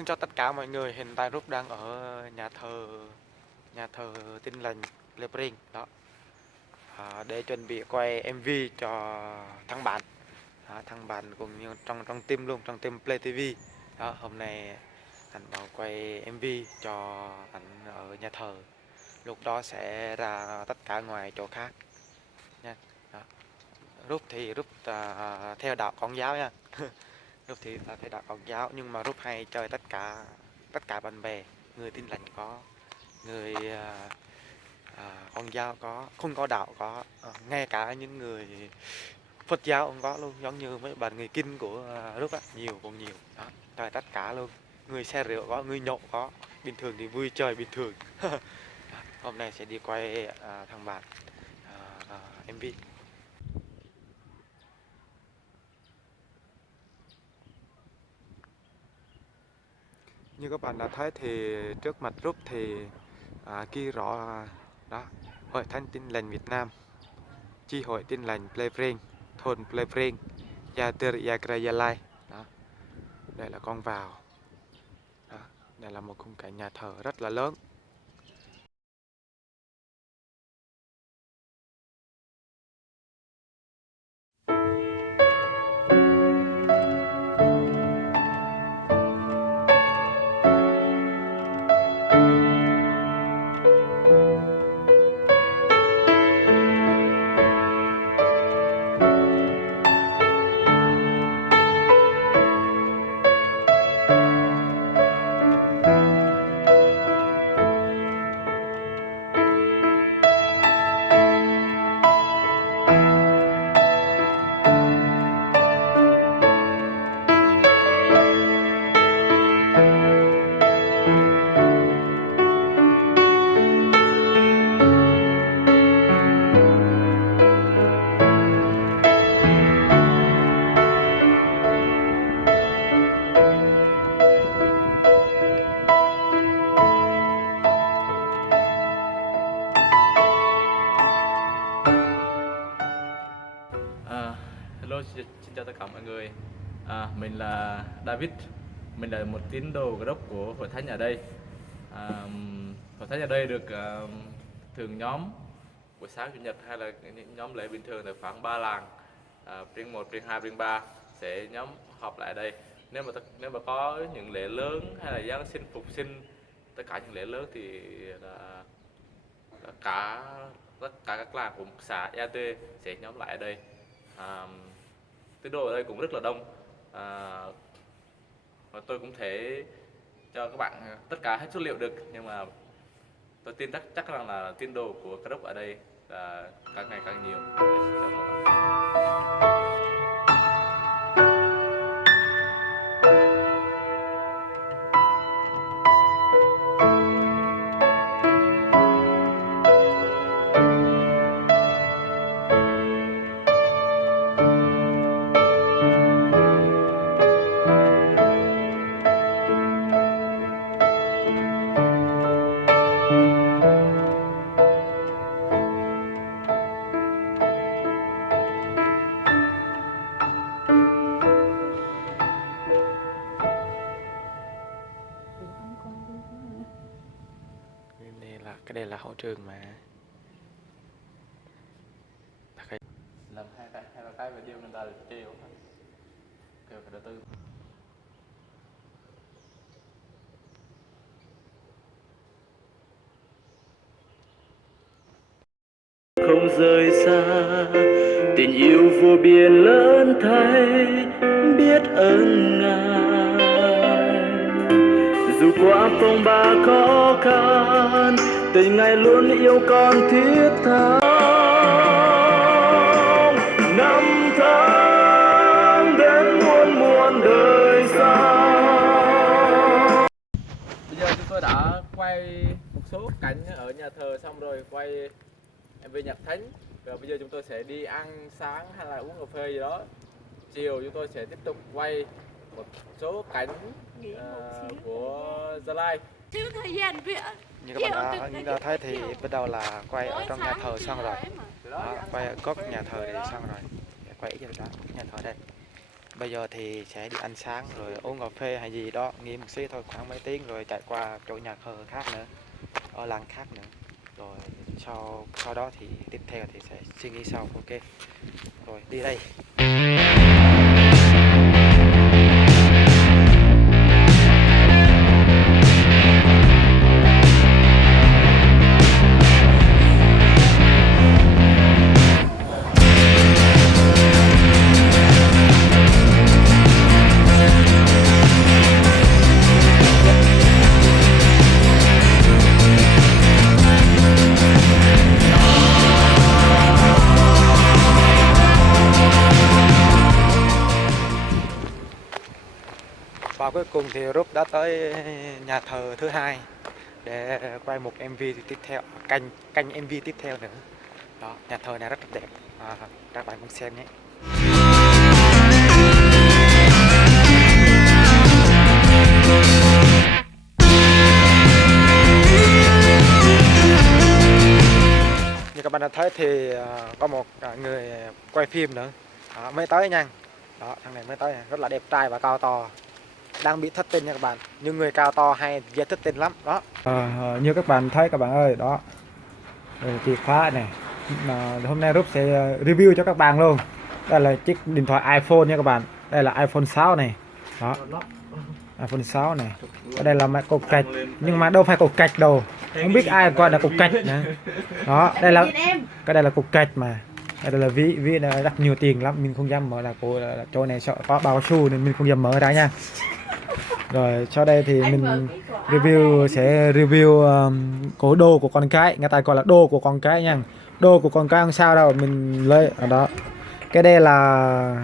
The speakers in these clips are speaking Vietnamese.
Xin chào tất cả mọi người, hiện tại Rút đang ở nhà thờ Tin Lành Lepring đó, để chuẩn bị quay MV cho thằng bạn, thằng bạn cũng như trong trong team luôn, trong team Play TV đó. Hôm nay anh bảo quay MV cho anh ở nhà thờ, lúc đó sẽ ra tất cả ngoài chỗ khác nha. Đó. Rút theo đạo Công giáo nha. Rút thì là theo đạo Công giáo, nhưng mà Rút hay chơi tất cả bạn bè, người Tin Lành có, người Công giáo có, không có đạo có, ngay cả những người Phật giáo cũng có luôn, giống như mấy bạn người Kinh của Rút á, nhiều cũng nhiều đó, chơi tất cả luôn. Người xe rượu có, người nhậu có, bình thường thì vui chơi bình thường. Hôm nay sẽ đi quay thằng bạn MV. Như các bạn đã thấy thì trước mặt Rút thì ghi rõ đó, Hội Thánh Tin Lành Việt Nam, chi hội Tin Lành Pleipreng, thôn Pleipreng, Gia Tư Gia Gia Lai đó. Đây là con vào đó. Đây là một khung cảnh nhà thờ rất là lớn. Hello, xin chào tất cả mọi người. Mình là David, mình là một tín đồ gốc của Hội Thánh ở đây. Hội Thánh ở đây được thường nhóm buổi sáng chủ nhật hay là những nhóm lễ bình thường là khoảng 3 làng, riêng 1, riêng 2, riêng 3 sẽ nhóm họp lại đây. Nếu mà có những lễ lớn hay là Giáng sinh, phục sinh, tất cả những lễ lớn thì là tất cả các làng của xã EAT sẽ nhóm lại ở đây. Tín đồ ở đây cũng rất là đông, và tôi cũng thể cho các bạn tất cả hết số liệu được, nhưng mà tôi tin chắc rằng là tín đồ của Cơ Đốc ở đây là càng ngày càng nhiều. Cái đây là hậu trường mà Làm hai ba cái video nên ta kêu phải đầu tư. Không rời xa, tình yêu vô biên lớn thay, biết ơn Ngài. Dù qua phong ba khó khăn, tình Ngài luôn yêu con thiết tha. Năm tháng đến muôn muôn đời sau. Bây giờ chúng tôi đã quay một số cảnh ở nhà thờ xong rồi, quay MV nhạc thánh, và bây giờ chúng tôi sẽ đi ăn sáng hay là uống cà phê gì đó. Chiều chúng tôi sẽ tiếp tục quay một số cảnh của Gia Lai. Thiếu thời gian viện. như các bạn đã thấy thì bắt đầu là quay ở trong nhà thờ xong rồi đó, quay ở góc nhà thờ thì xong rồi, quay cho đó nhà thờ đây. bây giờ thì sẽ đi ăn sáng rồi uống cà phê hay gì đó nghỉ một xíu thôi, khoảng mấy tiếng rồi chạy qua chỗ nhà thờ khác nữa, ở làng khác nữa, rồi sau đó thì tiếp theo thì sẽ suy nghĩ sau. Ok, rồi đi đây. Và cuối cùng thì Rút đã tới nhà thờ thứ hai để quay một MV tiếp theo, canh MV tiếp theo nữa. Đó, nhà thờ này rất là đẹp, các bạn cùng xem nhé. Như các bạn đã thấy thì có một người quay phim nữa, mới tới nha. Đó, thằng này mới tới, rất là đẹp trai và cao to, đang bị thất tình nha các bạn. Nhưng người cao to hay dễ thất tình lắm đó. Như các bạn thấy các bạn ơi, đó chìa khóa này, hôm nay Rút sẽ review cho các bạn luôn. Đây là chiếc điện thoại iPhone nha các bạn, đây là iPhone 6 này, đó iPhone 6 này. Ở đây là máy cục gạch, nhưng mà đâu phải cục gạch đâu, không biết ai gọi là cục gạch nữa. Đó, đây là cái đây là cục gạch mà. Đây là ví là rất nhiều tiền lắm, mình không dám mở, là chỗ này sợ có bao su nên mình không dám mở ra nha. Rồi sau đây thì mình sẽ review cổ đô của con cái, người ta gọi là đô của con cái nha. Đô của con cái không sao đâu, mình lấy ở đó. Cái đây là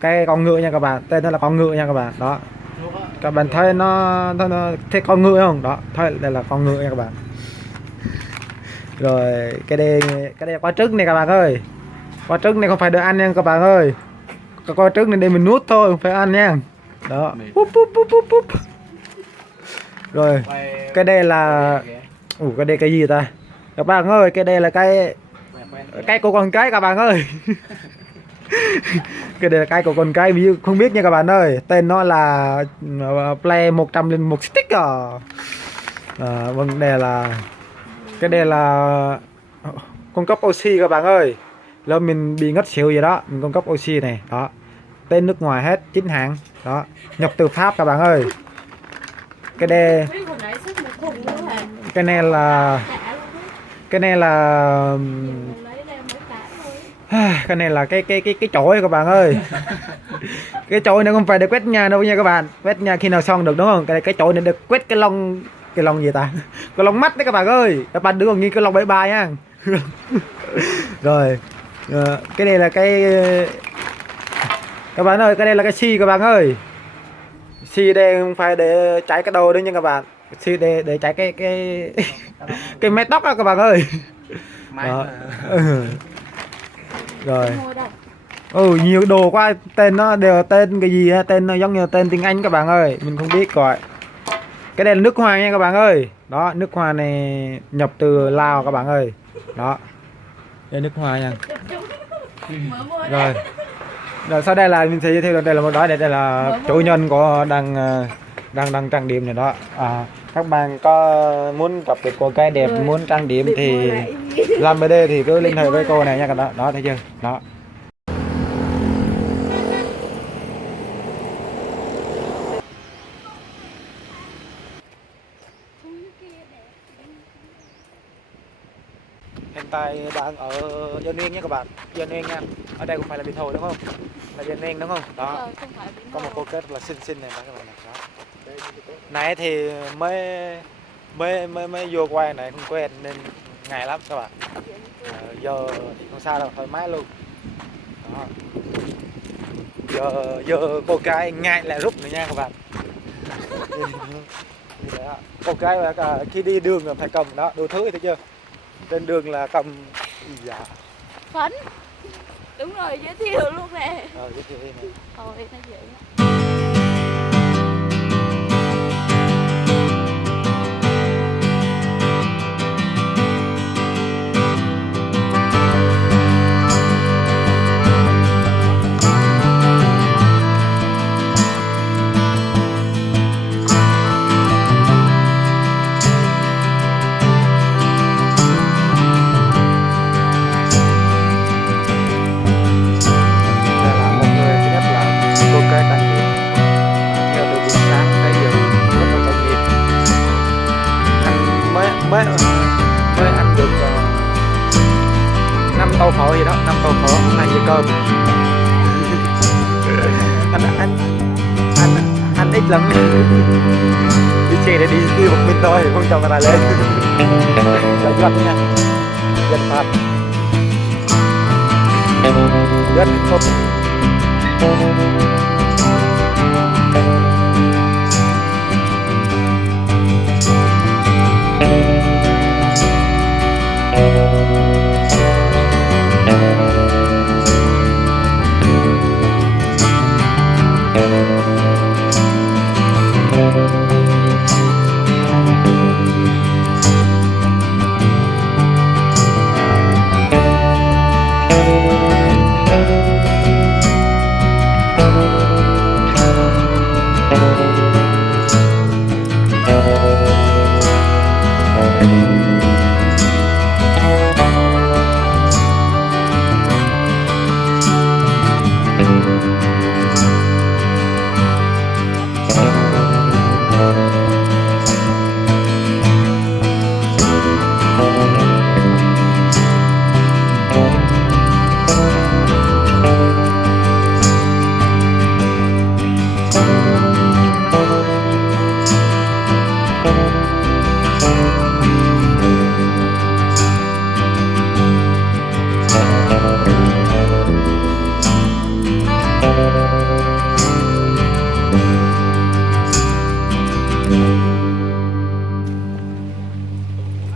cái con ngựa nha các bạn, tên nó là con ngựa nha các bạn. Đó, các bạn thấy nó thấy con ngựa không? Đó, thấy đây là con ngựa nha các bạn. Rồi cái đây là quả trứng này các bạn ơi. Quả trứng này không phải để ăn nha các bạn ơi. Cái quả trứng này để mình nuốt thôi, không phải ăn nha. Đó. Rồi cái đây là cái đây cái gì ta các bạn ơi, cái đây là cái của con cái các bạn ơi. Cái đây là cái của con cái, không biết nha các bạn ơi, tên nó là Play 101 sticker. Vâng, đây là cái đây là cung cấp oxy các bạn ơi. Lâu mình bị ngất xỉu gì đó, mình cung cấp oxy này. Đó, tên nước ngoài hết, chính hãng. Đó, nhập từ Pháp các bạn ơi. Cái đây, cái này là cái này là cái chổi các bạn ơi. Cái chổi này không phải để quét nhà đâu nha các bạn, quét nhà khi nào xong được đúng không? Cái chổi này để quét cái lông gì ta, cái lông mắt đấy các bạn ơi, các bạn đừng nghĩ cái lông bye bye nha. Rồi cái này là các bạn ơi, cái đây là cái xi các bạn ơi. Xi đây không phải để cháy cái đầu đấy nha các bạn, xi để cháy cái mái tóc đó các bạn ơi. Đó. Rồi nhiều đồ quá, tên nó đều tên cái gì, tên nó giống như tên tiếng Anh các bạn ơi, mình không biết gọi. Cái đây là nước hoa nha các bạn ơi. Đó, nước hoa này nhập từ Lào các bạn ơi. Đó, đây nước hoa nha. Rồi sau đây là mình sẽ giới thiệu, đây là một đó, đây là chủ nhân của đang trang điểm này đó. Các bạn có muốn gặp được cô gái đẹp, muốn trang điểm thì làm ở đây thì cứ liên hệ với cô này nha các bạn. Đó thấy chưa? Đó. Hiện tại đang ở Dân Nguyên nha các bạn, Dân Nguyên nha. Ở đây cũng phải là Bình Hồ đúng không? Là Dân Nguyên đúng không? Đó. Có một cô kết là xinh này các bạn này. Đó. Nãy thì mới vô quay này không quen nên ngại lắm các bạn. Giờ thì không sao đâu, thoải mái luôn. Đó. Giờ cô gái ngại lại Rút nữa nha các bạn. Cô gái khi đi đường là phải cầm đó đồ thứ thấy chưa? Trên đường là cầm dạ phấn, đúng rồi, giới thiệu luôn nè. Giới thiệu đi nè. Thôi nó vậy. phở gì đó, 5 tô phở, ăn với cơm. anh ít lắm. Đi xe để đi một mình thôi, không cho người ta lên. Là giật nha, giật phạt, giật không.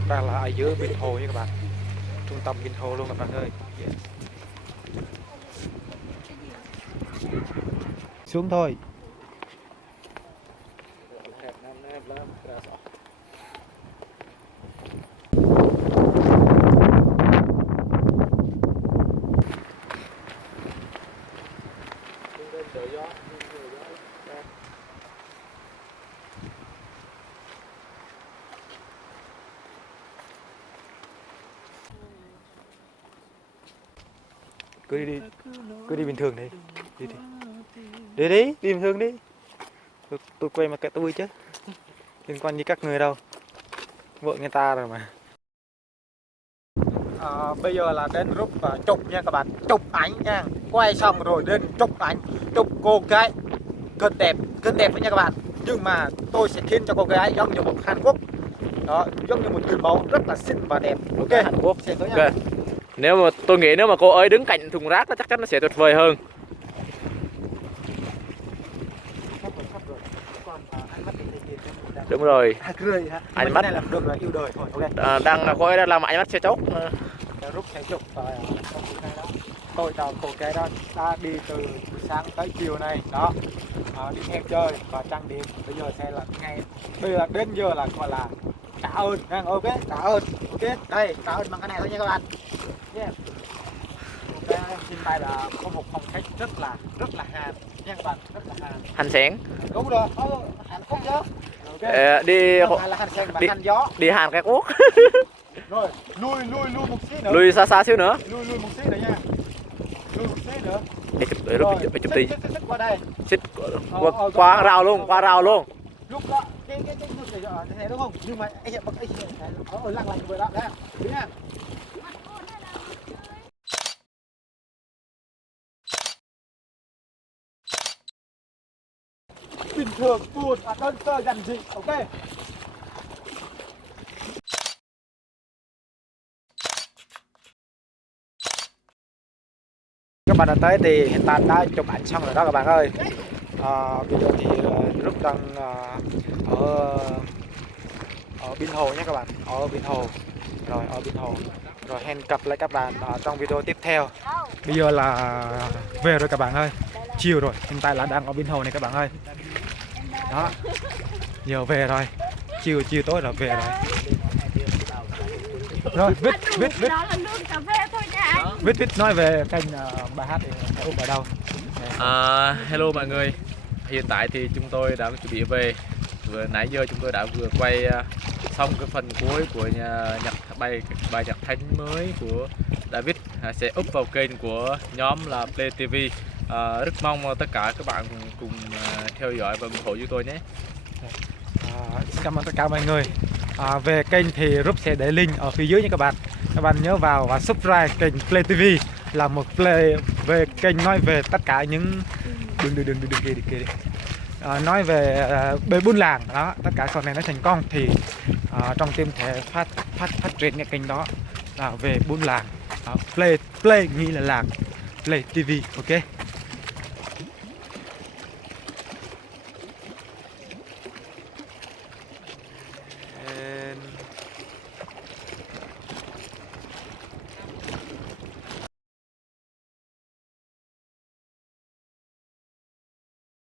Đang là ở dưới Bình Hồ nha các bạn, trung tâm Bình Hồ luôn các bạn ơi. Xuống thôi. Cứ đi bình thường đi, đi bình thường đi. Tôi quay mà cái tôi chứ liên quan như các người đâu, vợ người ta rồi mà. Bây giờ là đến lúc chụp nha các bạn, chụp ảnh nha, quay xong rồi đến chụp ảnh, chụp cô gái cực đẹp nha các bạn. Nhưng mà tôi sẽ khiến cho cô gái giống như một Hàn Quốc đó, giống như một người mẫu rất là xinh và đẹp. Ok, Hàn Quốc sẽ tới nha. Ok. Nếu mà tôi nghĩ nếu mà cô ấy đứng cạnh thùng rác nó chắc chắn nó sẽ tuyệt vời hơn. Đúng rồi. Ánh mắt này là được rồi, yêu đời thôi. Ok. Cô ấy đang làm ánh mắt xe chốc. Rút xe chụp rồi. Tôi chào cô gái đó đã đi từ sáng tới chiều này đó, đi hẹn chơi và trang điểm. Bây giờ sẽ là ngày, bây giờ đến giờ là gọi là tạ ơn nha. Ok, tạ ơn. Ok, đây tạ ơn bằng cái này thôi nha các bạn. Yeah. Ok, trên tay là có một phong cách rất là Hàn nha các bạn, rất là Hàn. Hàn xén. Đúng rồi, Hàn Quốc chứ. Okay. Đi là Hàn xén và Hàn gió. Đi Hàn cái quốc. Rồi, lui một xí nữa. Lui xa xíu nữa. Lui một xí nữa nha. Lui một xí nữa. Để chụp tí. Xích qua đây. Xích qua rào luôn. Lúc đó cái này ở thế đúng không? Nhưng mà anh sẽ bật anh ở lặng lặng vậy đó. Đấy. Đúng nha. Bình thường buồn và đơn sơ dần dị. Ok. Các bạn đã tới thì hiện tại đã chụp ảnh xong rồi đó các bạn ơi. Bây giờ thì Rút đang ở Bình Hồ nhé các bạn, ở Bình Hồ rồi hẹn gặp lại các bạn trong video tiếp theo. Bây giờ là về rồi các bạn ơi, chiều rồi, hiện tại là đang ở Bình Hồ này các bạn ơi. Đó, giờ về rồi, chiều tối là về rồi. Rồi viết đó là nước cà phê thôi nha anh. Viết nói về kênh bài hát thì úp ở đâu. Hello mọi người, hiện tại thì chúng tôi đã chuẩn bị về. Vừa nãy giờ chúng tôi đã vừa quay xong cái phần cuối của bài nhạc Thánh mới của David, sẽ up vào kênh của nhóm là Play TV. Rất mong tất cả các bạn cùng theo dõi và ủng hộ chúng tôi nhé. Xin cảm ơn tất cả mọi người. Về kênh thì Rút sẽ để link ở phía dưới nha các bạn. các bạn nhớ vào và subscribe kênh Play TV, là một play về kênh nói về tất cả những đừng kia đi. Nói về bề buôn làng đó, tất cả sau này nó thành công thì trong team thể phát triển cái kênh đó là về buôn làng. Play nghĩ là làng, Play TV, ok.